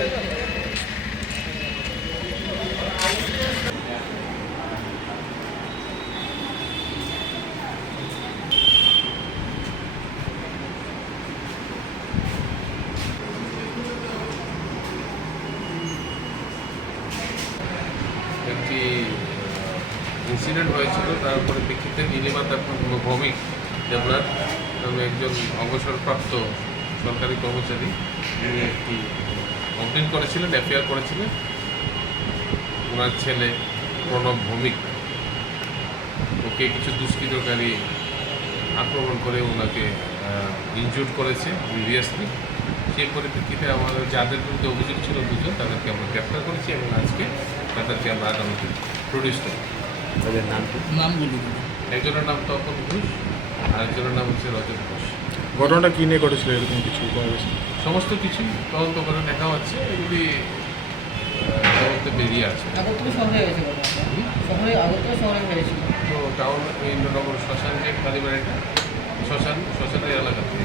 একটি ইনসিডেন্ট হয়েছিল, তার পরিপ্রেক্ষিতে নীলিমা ভৌমিক দেবনাথ নামে একজন অবসরপ্রাপ্ত সরকারি কর্মচারী, তিনি একটি কমপ্লেন করেছিলেন, এফআইআর করেছিলেন। ওনার ছেলে প্রণব ভৌমিক ওকে কিছু দুষ্কৃতকারী আক্রমণ করে ওনাকে ইনজুর করেছে প্রিভিয়াসলি। সেই পরিপ্রেক্ষিতে আমাদের যাদের বিরুদ্ধে অভিযোগ ছিল দুজন, তাদেরকে আমরা গ্রেফতার করেছি এবং আজকে তাদেরকে আমরা আদালতে প্রডিউস করি। তাদের নামগুলি একজনের নাম তপন ঘোষ, আরেকজনের নাম হচ্ছে রজত ঘোষ। ঘটনাটা কী নিয়ে ঘটেছিল, এরকম কিছু সমস্ত কিছুই তদন্ত করে দেখা হচ্ছে, এগুলি তদন্তে বেরিয়ে আছে। তো টাউন ইন্দ্রনগর শ্মশান যে কালীবাড়িটা, শ্মশানের এলাকা থেকে